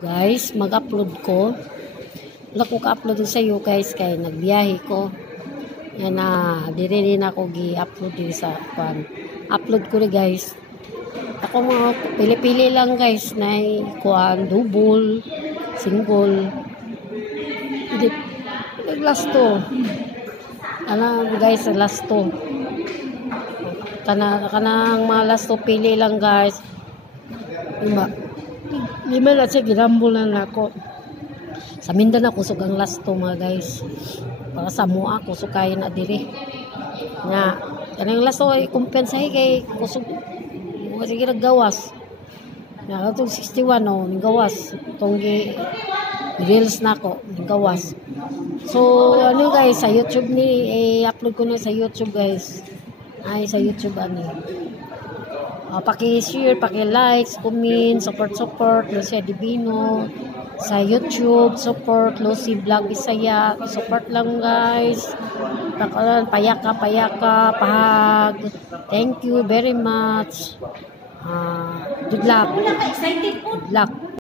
Guys, mag-upload ko. Wala ko ka-upload sa iyo guys kay nagbiyahe ko. Yan na, dire rin ako gi-upload din sa pan. Upload ko rin guys. Ako mga pili-pili lang guys na kuan double, single. Hindi last to. Ano guys, last to. Kanang mga last to pili lang guys. Lima na siya, girambulan ako. Sa Mindanao, kusog ang last to mga guys. Para sa mua, kusog kayo na diri. Nga, kanang last to ay kumpensahe kay kusog. Sige naggawas. Nga, itong 61 o, nagawas. Itong reels na ako, nagawas. So, ano guys, sa YouTube ni, upload ko na sa YouTube guys. Ay, sa YouTube ano. Paki-share, paki-like, comment, support, Lucia Divino. Sa YouTube, support, Lucy Vlog Bisaya. Support lang guys. Payaka, pahag. Thank you very much. Good luck. Good luck.